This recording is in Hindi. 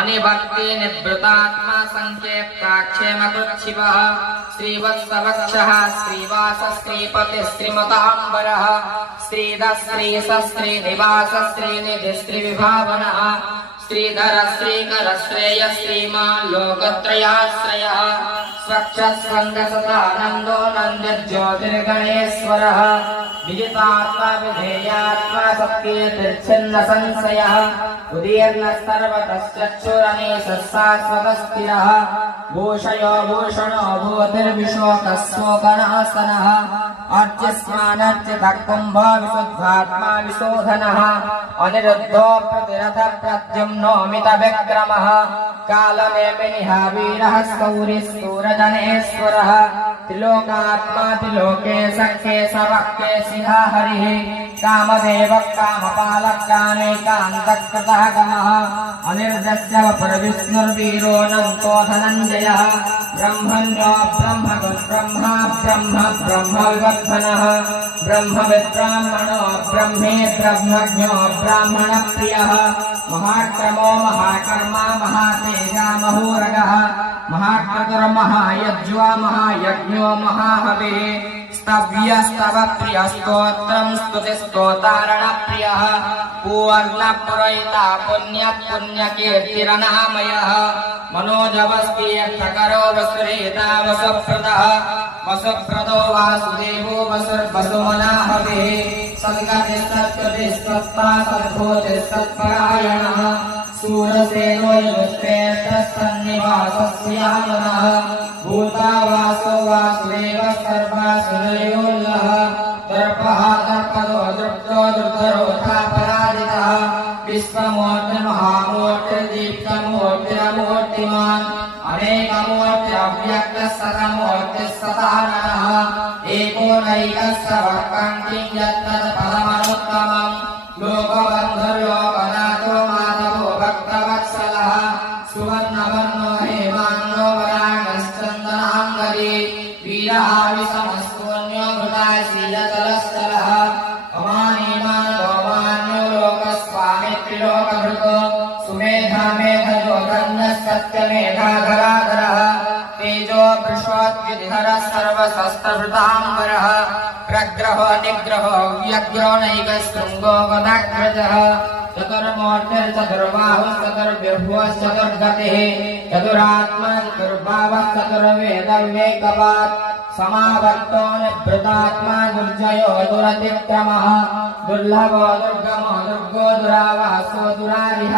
अनिभक्ति निवृतात्मा संकेताक्षेमकृच्छिवः श्रीवत्सवक्षः श्रीवास श्रीपति श्रीमताम्बरः श्रीनिवास श्रीनिधि श्रीविभावनः श्रीधर श्रीकर श्रेय श्रीमान् लोकत्रयाश्रयः स्वच्छस्वङ्गसदानन्दो नन्द्यज्योतिर्गणेश्वरः विजितात्मा विधेयात्मा सत्येतिर्छिन्न संशयः उदीर्न सर्वतश्चक्षुरनीशः शाश्वतस्थिरः भूषयो भूषणो भूतिर्विशोकशोकनाशनः अर्च्यस्मानर्चितः कुम्भो विशुद्धात्मा विशोधनः अनिरुद्धो प्रतिरथ प्रद्युम्नोऽमितविक्रमः कालनेमिनिः वीरः शौरिस्तूरजनेश्वरः त्रिलोकात्मा त्रिलोके सख्ये सवक्ये शिहा हरिः कामदेवः कामपालः कामेकान्तकृतः गमः अनिर्दस्य परविष्णुर्वीरोऽनन्तो धनञ्जयः ब्रह्मण्यो ब्रह्मगुर्ब्रह्मा ब्रह्म ब्रह्मविवर्धनः ब्रह्मविद्ब्राह्मणो ब्रह्मे ब्रह्मज्ञो ब्राह्मणप्रियः महाक्रमो महाकर्मा महातेजा महोरगः महाक्रतुर्महायज्वा महायज्ञो महाहविः स्तव्यस्तवप्रियस्तोत्रं स्तुतिस्तोतारणप्रियः पूर्णपुरयिता पुण्यकीर्तिरनामयः मनोजवस्तीर्थकरो वसुरेता वसुप्रदः वसुप्रदो वासुदेवो वसुर्वसुमनाहविः सद्गतिस्तत्कृतिस्तत्ता सद्भूतिस्तत्परायणः सूरसेनो युष्टेष्टसन्निवासस्यामनः भूतावासो वासुदेवः सर्वासुरयोल्लः दर्पः दर्पदो दृप्तो दृप्तरोधापराजितः विश्वमूर्तिर्महामूर्तिर्दीप्तमूर्तिरमूर्तिमान् अनेकमूर्तिरव्यक्तः सतमूर्तिः सताननः एकोनैकः सर्वकान्तिं यत्तत्पदमनुत्तमम् लोकबन्धुर्योगनाथो माधवो भक्तवत्सलः सुवर्णवर्णो हेमान्नो वराणश्चन्दनाङ्गदी वीरहाविसमस्तोऽन्यो हृदाय शीलतलस्थलः अमानीमानो लोकस्वामी त्रिलोकभृतो सुमेधा मेधजो गन्धः सत्यमेधाधराधरः तेजो वृषोद्विधिधरः सर्वशस्त्रभृताम्बरः प्रग्रहो निग्रहो व्यग्रो नैकशृङ्गो गदाग्रजः चतुर्मूर्तिर्चतुर्बाहुः चतुर्विभुवः चतुर्गतिः चतुरात्मा चतुर्भावः चतुर्वेदव्यैकपात् समावर्तो निभृतात्मा दुर्जयो दुरतिक्रमः दुर्लभो दुर्गमो दुर्गो दुरावासो दुरारिः